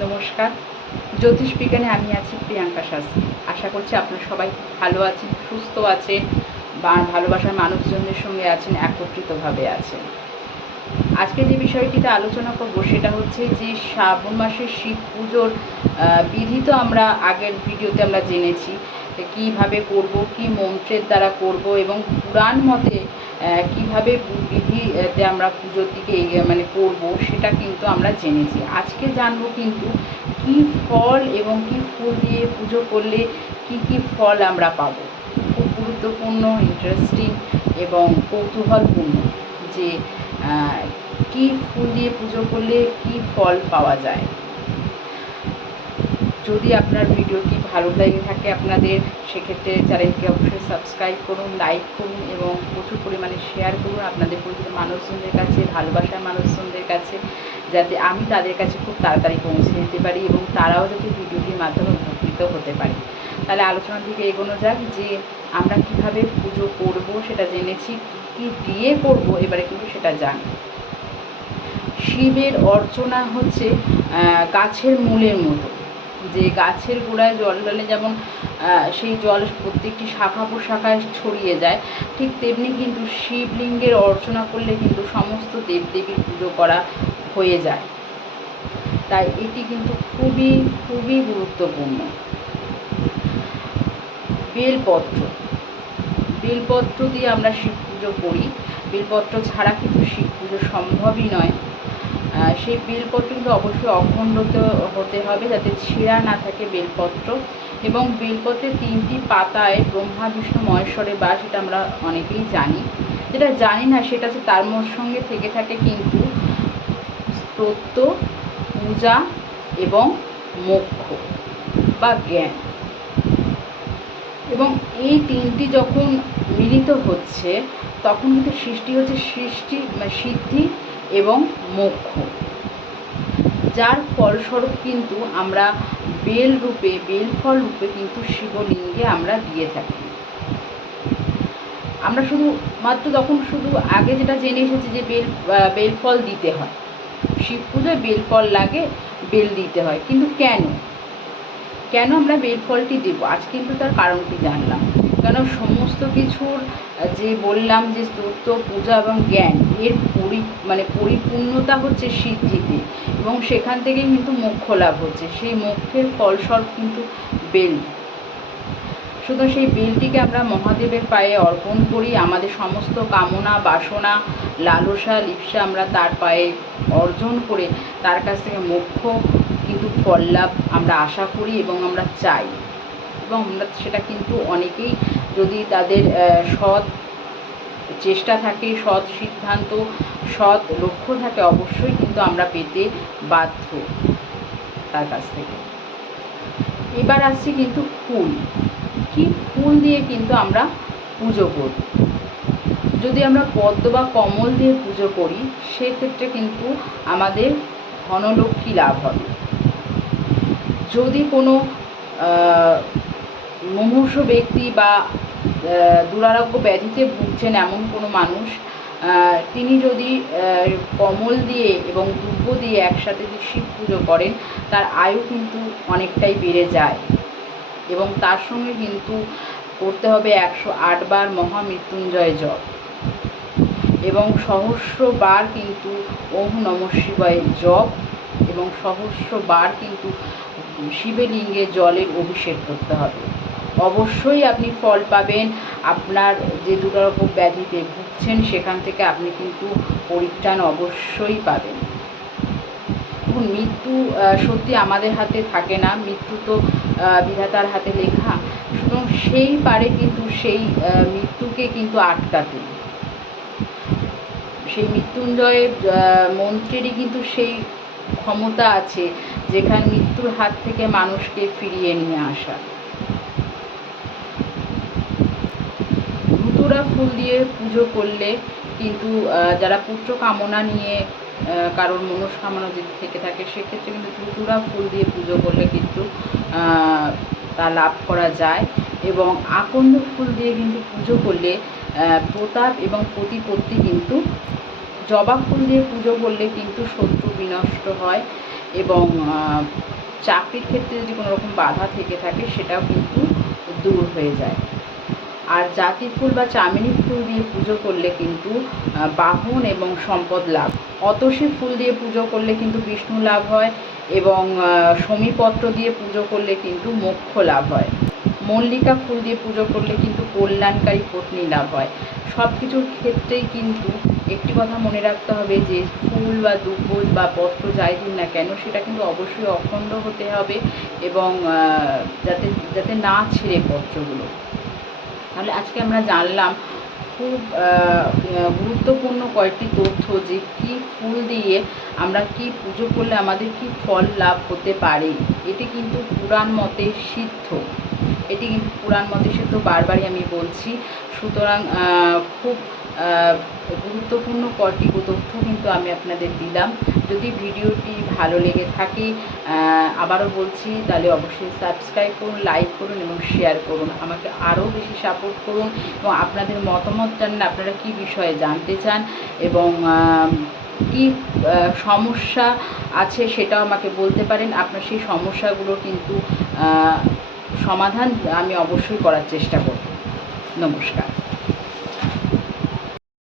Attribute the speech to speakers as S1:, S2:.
S1: নমস্কার। জ্যোতিষ বিজ্ঞানে আমি আছি প্রিয়াঙ্কা শাস্ত্রী। আশা করছি আপনারা সবাই ভালো আছেন, সুস্থ আছেন বা ভালোবাসার মানুষজনদের সঙ্গে আছেন, একত্রিতভাবে আছেন। আজকে যে বিষয়টিতে আলোচনা করব সেটা হচ্ছে যে শ্রাবণ মাসের শিব পুজোর বিধি তো আমরা আগের ভিডিওতে আমরা জেনেছি কীভাবে করব, কি মন্ত্রের দ্বারা করব এবং পুরাণ মতে কীভাবে বিধিতে আমরা পুজোর দিকে মানে করব সেটা কিন্তু আমরা জেনেছি। আজকে জানব কিন্তু কি ফল এবং কি ফুল দিয়ে পুজো করলে কি কি ফল আমরা পাবো। খুব গুরুত্বপূর্ণ ইন্টারেস্টিং এবং কৌতূহলপূর্ণ যে কি ফুল দিয়ে পুজো করলে কি ফল পাওয়া যায়। যদি আপনার ভিডিওটি ভালো লেগে থাকে আপনাদের, সেক্ষেত্রে চ্যানেলটি অবশ্যই সাবস্ক্রাইব করুন লাইক করুন এবং প্রচুর পরিমাণে শেয়ার করুন আপনাদের পরিচিত মানুষজনদের কাছে, ভালোবাসার মানুষজনদের কাছে, যাতে আমি তাদের কাছে খুব তাড়াতাড়ি পৌঁছে দিতে পারি এবং তারাও যাতে ভিডিওটির মাধ্যমে উপকৃত হতে পারে। তাহলে আলোচনার থেকে এগোনো যাক যে আমরা কীভাবে পুজো করব, সেটা জেনেছি, কি দিয়ে করব, এবারে কিন্তু সেটা জানি। শিবের অর্চনা হচ্ছে গাছের মূলের মতো। যে গাছের গোড়ায় জল ঢালে যেমন সেই জল প্রত্যেকটি শাখা প্রশাখায় ছড়িয়ে যায়, ঠিক তেমনি কিন্তু শিবলিঙ্গের অর্চনা করলে কিন্তু সমস্ত দেবদেবীর পুজো করা হয়ে যায়। তাই এটি কিন্তু খুবই খুবই গুরুত্বপূর্ণ। বেলপত্র। বেলপত্র দিয়ে আমরা শিব পুজো করি। বেলপত্র ছাড়া কিন্তু শিব পুজো সম্ভবই নয়। সেই বেলপত্র কিন্তু অবশ্যই অখণ্ডিত হতে হবে যাতে ছেঁড়া না থাকে বেলপত্র। এবং বেলপত্রের তিনটি পাতায় ব্রহ্মা, বিষ্ণু, মহেশ্বরের বাস, এটা আমরা অনেকেই জানি। যেটা জানি না, সেটা হচ্ছে তার সঙ্গে থেকে থাকে কিন্তু স্তোত্র, পূজা এবং মোক্ষ বা জ্ঞান। এবং এই তিনটি যখন মিলিত হচ্ছে, তখন কিন্তু সৃষ্টি হচ্ছে সৃষ্টি মানে সিদ্ধি এবং মোক্ষ। যার ফলস্বরূপ কিন্তু আমরা বেল রূপে, বেল ফল রূপে কিন্তু শিবলিঙ্গে আমরা দিয়ে থাকি। আমরা শুধু, মাত্র তখন শুধু আগে যেটা জেনে এসেছি যে বেল বেল ফল দিতে হয়। শিব পুজোয় বেল ফল লাগে, বেল দিতে হয়। কিন্তু কেন? কেন আমরা বেল ফলটি দেব? আজ কিন্তু তার কারণটি জানলাম। কেন সমস্ত কিছুর যে বললাম যে স্তোত্র, পূজা এবং জ্ঞান, এর পরি মানে পরিপূর্ণতা হচ্ছে সিদ্ধিতে এবং সেখান থেকে কিন্তু মোক্ষ লাভ হচ্ছে। সেই মোক্ষের ফলস্বরূপ কিন্তু বেল। শুধু সেই বেলটিকে আমরা মহাদেবের পায়ে অর্পণ করি। আমাদের সমস্ত কামনা, বাসনা, লালসা, লিপসা আমরা তার পায়ে অর্জন করে তার কাছ থেকে মোক্ষ কিন্তু ফল লাভ আমরা আশা করি এবং আমরা চাই এবং আমরা সেটা কিন্তু অনেকেই যদি তাদের সৎ চেষ্টা থাকে, সৎ সিদ্ধান্ত, সৎ লক্ষ্য থাকে, অবশ্যই কিন্তু আমরা পেতে বাধ্য তার কাছ থেকে। এবার আসছি কিন্তু ফুল। কি ফুল দিয়ে কিন্তু আমরা পুজো করি? যদি আমরা পদ্ম বা কমল দিয়ে পুজো করি, সেক্ষেত্রে কিন্তু আমাদের ধনলক্ষ্মী লাভ হবে। যদি কোনো মুমূর্ষু ব্যক্তি বা দুরারোগ্য ব্যাধিতে ভুগছেন এমন কোনো মানুষ তিনি যদি কমল দিয়ে এবং দুব্য দিয়ে একসাথে যদি শিব পুজো করেন, তার আয়ু কিন্তু অনেকটাই বেড়ে যায়। এবং তার সঙ্গে কিন্তু করতে হবে একশো আটবার মহামৃত্যুঞ্জয় জপ। এবং সহস্রবার কিন্তু ওম নম শিবায় জপ এবং সহস্রবার কিন্তু শিবলিঙ্গে জলের অভিষেক করতে হবে। অবশ্যই আপনি ফল পাবেন। আপনার যে দুটো দুরকম ব্যাধিতে ভুগছেন, সেখান থেকে আপনি কিন্তু পরিত্রাণ অবশ্যই পাবেন। দেখুন, মৃত্যু সত্যি আমাদের হাতে থাকে না। মৃত্যু তো বিধাতার হাতে লেখা। সুতরাং সেই পারে কিন্তু সেই মৃত্যুকে কিন্তু আটকাতে। সেই মৃত্যুঞ্জয়ের মন্ত্রেরই কিন্তু সেই ক্ষমতা আছে, যেখানে মৃত্যুর হাত থেকে মানুষকে ফিরিয়ে নিয়ে আসা ধুতুরা ফুল দিয়ে পুজো করলে কিন্তু যারা পুত্র কামনা নিয়ে কারোর মনস্কামনা যদি থেকে থাকে, সেক্ষেত্রে কিন্তু ধুতুরা ফুল দিয়ে পুজো করলে কিন্তু তা লাভ করা যায়। এবং আকন্দ ফুল দিয়ে কিন্তু পুজো করলে প্রতাপ এবং প্রতিপত্তি কিন্তু, জবা ফুল দিয়ে পুজো করলে কিন্তু শত্রু বিনষ্ট হয় এবং চাকরির ক্ষেত্রে যদি কোনো রকম বাধা থেকে থাকে, সেটাও কিন্তু দূর হয়ে যায়। আর জাতি ফুল বা চামেলি ফুল দিয়ে পুজো করলে কিন্তু বাহন এবং সম্পদ লাভ। অতসী ফুল দিয়ে পুজো করলে কিন্তু বিষ্ণু লাভ হয় এবং সমীপত্র দিয়ে পুজো করলে কিন্তু মোক্ষ লাভ হয়। মল্লিকা ফুল দিয়ে পুজো করলে কিন্তু কল্যাণকারী পত্নী লাভ হয়। সব কিছুর ক্ষেত্রেই কিন্তু একটি কথা মনে রাখতে হবে যে, ফুল বা দুব্বই বা পত্র যাই দিন না কেন, সেটা কিন্তু অবশ্যই অখণ্ড হতে হবে এবং যাতে যাতে না ছিঁড়ে পত্রগুলো। তাহলে আজকে আমরা জানলাম খুব গুরুত্বপূর্ণ কয়েকটি তথ্য যে কি ফুল দিয়ে আমরা কি পুজো করলে আমাদের কি ফল লাভ হতে পারে। এটি কিন্তু পুরাণ মতে সিদ্ধ। এটি কিন্তু পুরাণ মতে সিদ্ধ বারবারই আমি বলছি। সুতরাং খুব গুরুত্বপূর্ণ কটি তথ্য কিন্তু আমি আপনাদের দিলাম। যদি ভিডিওটি ভালো লেগে থাকে আবারও বলছি, তাহলে অবশ্যই সাবস্ক্রাইব করুন লাইক করুন এবং শেয়ার করুন। আমাকে আরও বেশি সাপোর্ট করুন এবং আপনাদের মতামত জানান আপনারা কি বিষয়ে জানতে চান এবং কি সমস্যা আছে সেটাও আমাকে বলতে পারেন। আপনার সেই সমস্যাগুলো কিন্তু সমাধান আমি অবশ্যই করার চেষ্টা করব। নমস্কার।